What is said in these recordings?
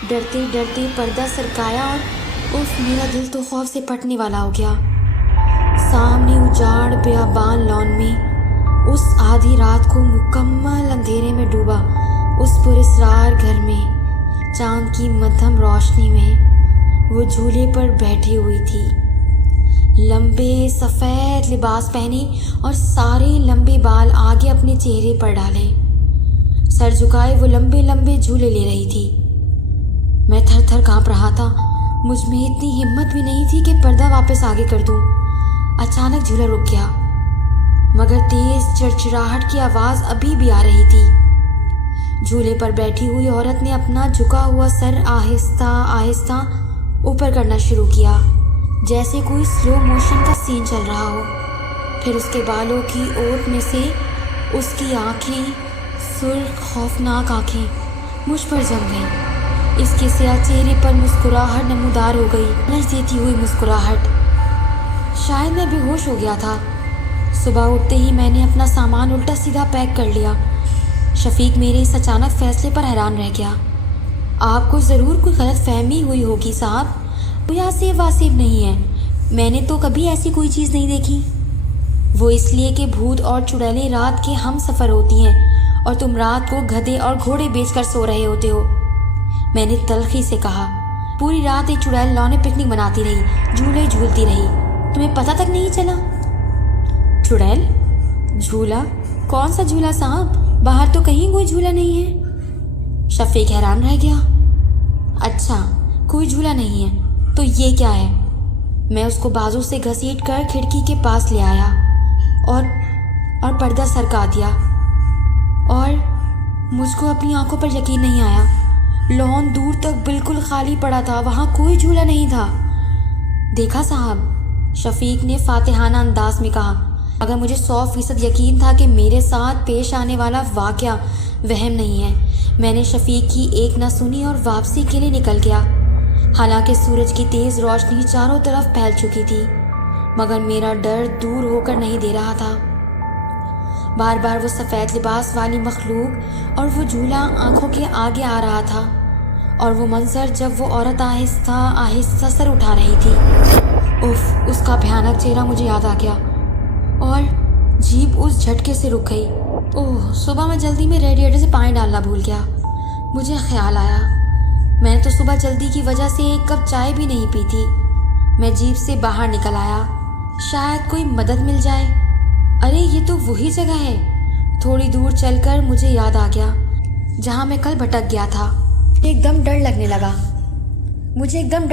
ڈرتے ڈرتے پردہ سرکایا اور میرا دل تو خوف سے پھٹنے والا ہو گیا۔ سامنے اجاڑ بیابان لان میں اس آدھی رات کو مکمل اندھیرے میں ڈوبا اس پراسرار گھر میں چاند کی مدھم روشنی میں وہ جھولے پر بیٹھی ہوئی تھی، لمبے سفید لباس پہنے اور سارے لمبے بال آگے اپنے چہرے پر ڈالے، سر جھکائے وہ لمبے لمبے جھولے لے رہی تھی۔ میں تھر تھر کانپ رہا تھا، مجھ میں اتنی ہمت بھی نہیں تھی کہ پردہ واپس آگے کر دوں۔ اچانک جھولا رک گیا، مگر تیز چڑچڑاہٹ کی آواز ابھی بھی آ رہی تھی۔ جھولے پر بیٹھی ہوئی عورت نے اپنا جھکا ہوا سر آہستہ آہستہ اوپر کرنا شروع کیا، جیسے کوئی سلو موشن کا سین چل رہا ہو۔ پھر اس کے بالوں کی اوٹ میں سے اس کی آنکھیں، سرخ خوفناک آنکھیں مجھ پر جم گئیں۔ اس کے سیاہ چہرے پر مسکراہٹ نمودار ہو گئی، لرز دیتی ہوئی مسکراہٹ۔ شاید میں بے ہوش ہو گیا تھا۔ صبح اٹھتے ہی میں نے اپنا سامان الٹا سیدھا پیک کر لیا۔ شفیق میرے اس اچانک فیصلے پر حیران رہ گیا۔ آپ کو ضرور کوئی غلط فہمی ہوئی ہوگی صاحب، کوئی آصف واسف نہیں ہے، میں نے تو کبھی ایسی کوئی چیز نہیں دیکھی۔ وہ اس لیے کہ بھوت اور چڑیلیں رات کے ہم سفر ہوتی ہیں اور تم رات کو گدھے اور گھوڑے بیچ کر سو رہے ہوتے ہو، میں نے تلخی سے کہا۔ پوری رات ایک چڑیل لونے پکنک مناتی رہی، جھولے جھولتی رہی، تمہیں پتہ تک نہیں چلا؟ چڑیل؟ جھولا؟ کون سا جھولا صاحب؟ باہر تو کہیں کوئی جھولا نہیں ہے۔ شفیق حیران رہ گیا۔ اچھا، کوئی جھولا نہیں ہے تو یہ کیا ہے؟ میں اس کو بازو سے گھسیٹ کر کھڑکی کے پاس لے آیا اور پردہ سرکا دیا، اور مجھ کو اپنی آنکھوں پر یقین نہیں آیا۔ لان دور تک بالکل خالی پڑا تھا، وہاں کوئی جھولا نہیں تھا۔ دیکھا صاحب، شفیق نے فاتحانہ انداز میں کہا، اگر مجھے 100% یقین تھا کہ میرے ساتھ پیش آنے والا واقعہ وہم نہیں ہے۔ میں نے شفیق کی ایک نہ سنی اور واپسی کے لیے نکل گیا۔ حالانکہ سورج کی تیز روشنی چاروں طرف پھیل چکی تھی، مگر میرا ڈر دور ہو کر نہیں دے رہا تھا۔ بار بار وہ سفید لباس والی مخلوق اور وہ جھولا آنکھوں کے آگے آ رہا تھا، اور وہ منظر جب وہ عورت آہستہ آہستہ سر اٹھا رہی تھی، اس کا بھیانک چہرہ مجھے یاد آ گیا، اور جیپ اس جھٹکے سے رک گئی۔ صبح میں جلدی میں ریڈیٹر سے پانی ڈالنا بھول گیا۔ مجھے خیال آیا، میں نے تو صبح جلدی کی وجہ سے ایک کپ چائے بھی نہیں پی تھی۔ میں جیپ سے باہر نکل آیا، شاید کوئی مدد مل جائے۔ ارے یہ تو وہی جگہ ہے۔ تھوڑی دور چل کر مجھے یاد آ گیا جہاں میں کل بھٹک گیا تھا۔ مجھے ایک دم ڈر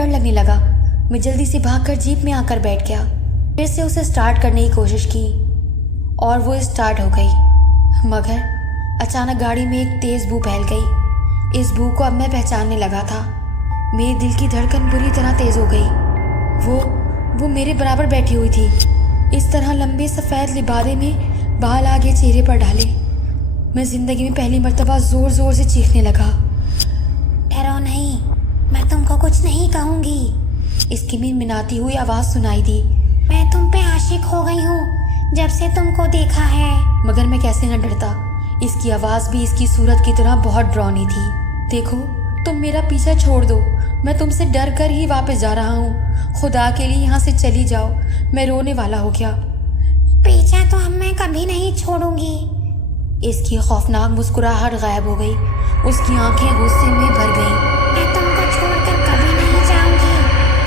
لگنے لگا۔ میں جلدی سے بھاگ کر جیپ میں آ کر بیٹھ گیا، پھر سے اسے سٹارٹ کرنے کی کوشش کی اور وہ سٹارٹ ہو گئی، مگر اچانک گاڑی میں ایک تیز بو پھیل گئی۔ اس بو کو اب میں پہچاننے لگا تھا۔ میرے دل کی دھڑکن بری طرح تیز ہو گئی۔ وہ میرے برابر بیٹھی ہوئی تھی، اس طرح لمبے سفید لبادے میں بال آگے چہرے پر ڈالے۔ میں زندگی میں پہلی مرتبہ زور زور سے چیخنے لگا، ڈرو نہیں، میں تم کو کچھ نہیں کہوں گی۔ اس کی منمناتی ہوئی آواز سنائی دی، میں تم پہ عاشق ہو گئی ہوں جب سے تم کو دیکھا ہے۔ مگر میں کیسے نہ ڈرتا، اس کی آواز بھی اس کی صورت کی طرح بہت ڈراؤنی تھی۔ دیکھو، تم میرا پیچھا چھوڑ دو، میں تم سے ڈر کر ہی واپس جا رہا ہوں، خدا کے لیے یہاں سے چلی جاؤ۔ میں رونے والا ہو گیا۔ پیچھا تو اب میں کبھی نہیں چھوڑوں گی۔ اس کی خوفناک مسکراہٹ غائب ہو گئی، اس کی آنکھیں غصے میں بھر گئیں۔ میں تم کو چھوڑ کر کبھی نہیں جاؤں گی،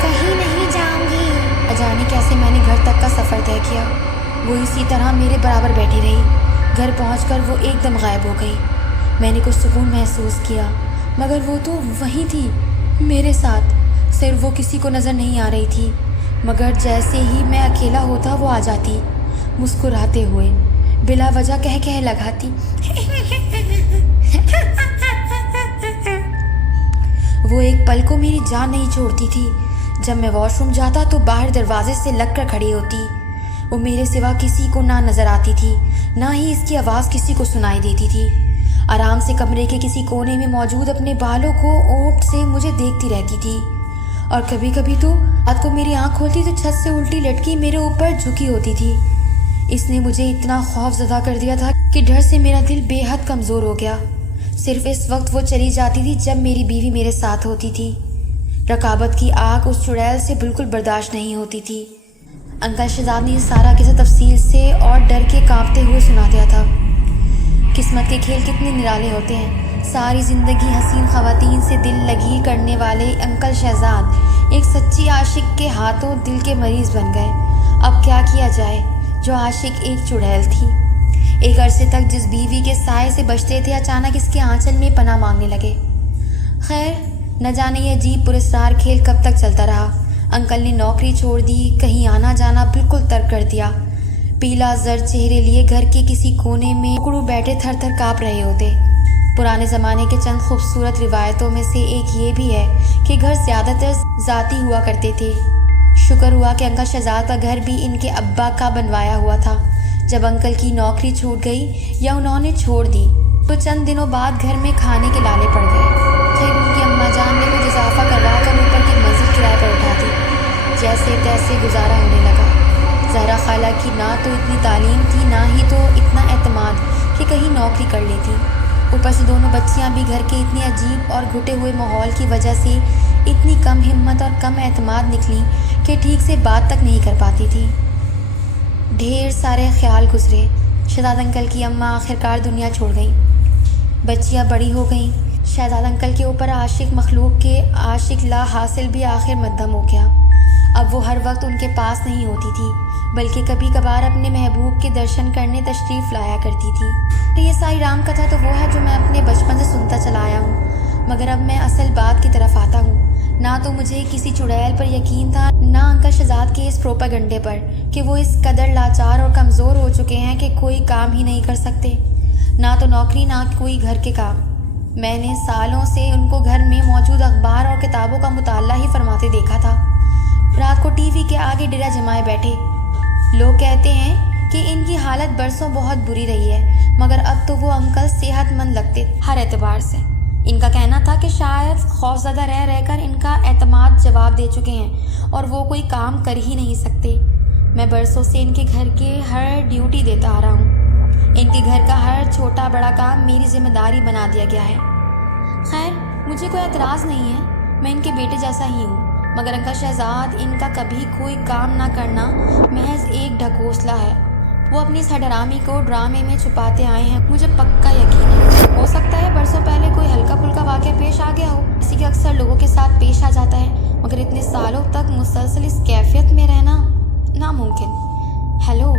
کہیں نہیں جاؤں گی۔ نہ جانے کیسے میں نے گھر تک کا سفر طے کیا۔ وہ اسی طرح میرے برابر بیٹھی رہی۔ گھر پہنچ کر وہ ایک دم غائب ہو گئی۔ میں نے کچھ سکون محسوس کیا، مگر وہ تو وہیں تھی میرے ساتھ، صرف وہ کسی کو نظر نہیں آ رہی تھی۔ مگر جیسے ہی میں اکیلا ہوتا وہ آ جاتی، مسکراتے ہوئے، بلا وجہ کہہ لگاتی۔ وہ ایک پل کو میری جان نہیں چھوڑتی تھی۔ جب میں واش روم جاتا تو باہر دروازے سے لگ کر کھڑی ہوتی۔ وہ میرے سوا کسی کو نہ نظر آتی تھی، نہ ہی اس کی آواز کسی کو سنائی دیتی تھی۔ آرام سے کمرے کے کسی کونے میں موجود اپنے بالوں کو اونٹ سے مجھے دیکھتی رہتی تھی، اور کبھی کبھی تو رات کو میری آنکھ کھولتی تو چھت سے الٹی لٹکی میرے اوپر جھکی ہوتی تھی۔ اس نے مجھے اتنا خوف زدہ کر دیا تھا کہ ڈر سے میرا دل بے حد کمزور ہو گیا۔ صرف اس وقت وہ چلی جاتی تھی جب میری بیوی میرے ساتھ ہوتی تھی۔ رقابت کی آگ اس چڑیل سے بالکل برداشت نہیں ہوتی تھی۔ انکل شہزاد نے یہ سارا قصہ تفصیل سے اور ڈر کے کانپتے ہوئے سنا دیا تھا۔ قسمت کے کھیل کتنے نرالے ہوتے ہیں۔ ساری زندگی حسین خواتین سے دل لگی کرنے والے انکل شہزاد ایک سچی عاشق کے ہاتھوں دل کے مریض بن گئے۔ اب کیا کیا جائے؟ جو عاشق ایک چڑیل تھی، ایک عرصے تک جس بیوی کے سائے سے بچتے تھے، اچانک اس کے آنچل میں پناہ مانگنے لگے۔ خیر، نہ جانے یہ عجیب پراسرار کھیل کب تک چلتا رہا۔ انکل نے نوکری چھوڑ دی، کہیں آنا جانا بالکل ترک کر دیا۔ پیلا زرد چہرے لیے گھر کے کسی کونے میں اکڑو بیٹھے تھر تھر کانپ رہے ہوتے۔ پرانے زمانے کے چند خوبصورت روایتوں میں سے ایک یہ بھی ہے کہ گھر زیادہ تر ذاتی ہوا کرتے تھے۔ شکر ہوا کہ انکل شہزاد کا گھر بھی ان کے ابا کا بنوایا ہوا تھا۔ جب انکل کی نوکری چھوٹ گئی یا انہوں نے چھوڑ دی تو چند دنوں بعد گھر میں کھانے کے لالے پڑ گئے۔ پھر ان کی اماں جان نے کچھ اضافہ کروا کر اوپر کی منزل کرائے پر اٹھا دی۔ جیسے تیسے گزارا ہونے لگا۔ زہرا خالہ کی نہ تو اتنی تعلیم تھی، نہ ہی تو اتنا اعتماد کہ کہیں نوکری کر لیتی۔ اوپر سے دونوں بچیاں بھی گھر کے اتنے عجیب اور گھٹے ہوئے ماحول کی وجہ سے اتنی کم ہمت اور کم اعتماد نکلیں کہ ٹھیک سے بات تک نہیں کر پاتی تھی۔ ڈھیر سارے خیال گزرے۔ شہزاد انکل کی اماں آخرکار دنیا چھوڑ گئیں۔ بچیاں بڑی ہو گئیں۔ شہزاد انکل کے اوپر عاشق مخلوق کے عاشق لا حاصل بھی آخر مدھم ہو گیا۔ اب وہ ہر وقت ان کے پاس نہیں ہوتی تھی، بلکہ کبھی کبھار اپنے محبوب کے درشن کرنے تشریف لایا کرتی تھی۔ تو یہ ساری رام کتھا تو وہ ہے جو میں اپنے بچپن سے سنتا چلا آیا ہوں، مگر اب میں اصل بات کی طرف آتا ہوں۔ نہ تو مجھے کسی چڑیل پر یقین تھا، نہ انکل شہزاد کے اس پروپیگنڈے پر کہ وہ اس قدر لاچار اور کمزور ہو چکے ہیں کہ کوئی کام ہی نہیں کر سکتے، نہ تو نوکری، نہ کوئی گھر کے کام۔ میں نے سالوں سے ان کو گھر میں موجود اخبار اور کتابوں کا مطالعہ ہی فرماتے دیکھا تھا۔ رات کو ٹی وی کے آگے ڈیرا جمائے بیٹھے۔ لوگ کہتے ہیں کہ ان کی حالت برسوں بہت بری رہی ہے، مگر اب تو وہ انکل صحت مند لگتے ہر اعتبار سے۔ ان کا کہنا تھا کہ شاید خوفزدہ رہ رہ کر ان کا اعتماد جواب دے چکے ہیں اور وہ کوئی کام کر ہی نہیں سکتے۔ میں برسوں سے ان کے گھر کے ہر ڈیوٹی دیتا آ رہا ہوں۔ ان کے گھر کا ہر چھوٹا بڑا کام میری ذمہ داری بنا دیا گیا ہے۔ خیر، مجھے کوئی اعتراض نہیں ہے، میں ان کے بیٹے جیسا ہی ہوں، مگر انکل شہزاد ان کا کبھی کوئی کام نہ کرنا محض ایک ڈھکوسلا ہے۔ وہ اپنی اس حیدرامی کو ڈرامے میں چھپاتے آئے ہیں، مجھے پکا یقین ہے۔ ہو سکتا ہے برسوں پہلے کوئی ہلکا پھلکا واقعہ پیش آ گیا ہو، اسی کے اکثر لوگوں کے ساتھ پیش آ جاتا ہے، مگر اتنے سالوں تک مسلسل اس کیفیت میں رہنا ناممکن۔ ہیلو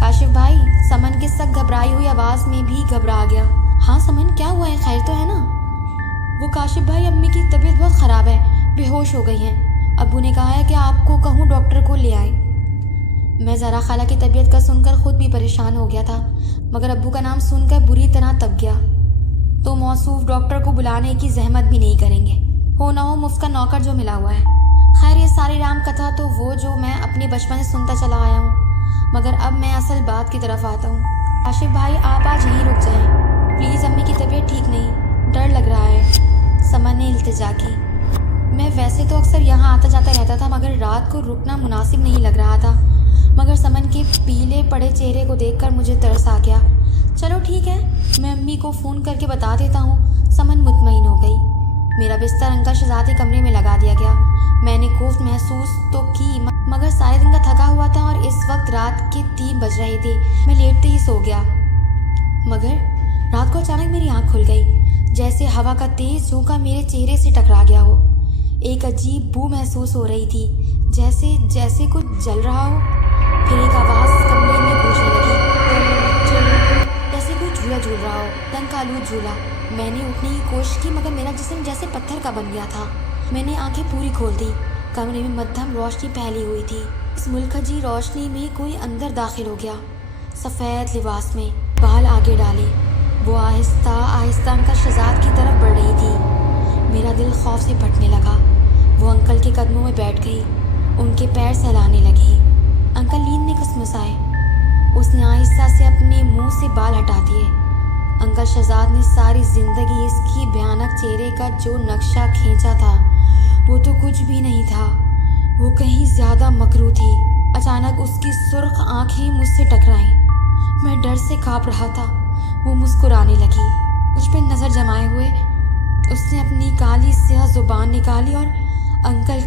کاشف بھائی، سمن کی سخت گھبرائی ہوئی آواز میں بھی گھبرا گیا۔ ہاں سمن، کیا ہوا ہے؟ خیر تو ہے نا؟ وہ کاشف بھائی، امی کی طبیعت بہت خراب ہے، بے ہوش ہو گئی ہیں۔ ابو نے کہا ہے کہ آپ کو کہوں ڈاکٹر کو لے آئیں۔ میں زہرا خالہ کی طبیعت کا سن کر خود بھی پریشان ہو گیا تھا، مگر ابو کا نام سن کر بری طرح تب گیا۔ تو موصوف ڈاکٹر کو بلانے کی زحمت بھی نہیں کریں گے، ہو نہ ہو مفت کا نوکر جو ملا ہوا ہے۔ خیر، یہ ساری رام کتھا تو وہ جو میں اپنے بچپن سے سنتا چلا آیا ہوں، مگر اب میں اصل بات کی طرف آتا ہوں۔ کاشف بھائی، آپ آج یہیں رک جائیں پلیز، امی کی طبیعت ٹھیک نہیں، ڈر لگ رہا ہے۔ سمن نے التجا کی۔ میں ویسے تو اکثر یہاں آتا جاتا رہتا تھا، مگر رات کو رکنا مناسب نہیں لگ رہا تھا، مگر سمن کے پیلے پڑے چہرے کو دیکھ کر مجھے ترس آ گیا۔ چلو ٹھیک ہے، میں امی کو فون کر کے بتا دیتا ہوں۔ سمن مطمئن ہو گئی۔ میرا بستر انکل شہزاد کے کمرے میں لگا دیا گیا۔ میں نے خوف محسوس تو کی، مگر سارے دن کا تھکا ہوا تھا اور اس وقت رات کے 3 بج رہے تھے۔ میں لیٹتے ہی سو گیا، مگر رات کو اچانک میری آنکھ کھل گئی، جیسے ہوا کا تیز جھونکا میرے چہرے سے ٹکرا گیا ہو۔ ایک عجیب بو محسوس ہو رہی تھی، جیسے کچھ جل رہا ہو۔ پھر ایک آواز کمرے میں گونجنے لگی، جیسے کوئی جھولا جھول رہا ہو، رنگ کا آلود جھولا۔ میں نے اٹھنے کی کوشش کی، مگر میرا جسم جیسے پتھر کا بن گیا تھا۔ میں نے آنکھیں پوری کھول دی۔ کمرے میں مدھم روشنی پھیلی ہوئی تھی۔ اس ملکجی روشنی میں کوئی اندر داخل ہو گیا، سفید لباس میں، بال آگے ڈالے۔ وہ آہستہ آہستہ انکل شہزاد کی طرف بڑھ رہی تھی۔ میرا دل خوف سے پھٹنے لگا۔ وہ انکل کے قدموں میں بیٹھ گئی، ان کے پیر سہلانے لگی۔ انکل نیند میں کسمسائے۔ اس نے آہستہ سے اپنے منہ سے بال ہٹا دیے۔ انکل شہزاد نے ساری زندگی اس کی بھیانک چہرے کا جو نقشہ کھینچا تھا، وہ تو کچھ بھی نہیں تھا، وہ کہیں زیادہ مکروہ تھی۔ اچانک اس کی سرخ آنکھیں مجھ سے ٹکرائیں۔ میں ڈر سے کانپ رہا تھا۔ وہ مسکرانے لگی۔ مجھ پہ نظر جمائے نکالی اور انکل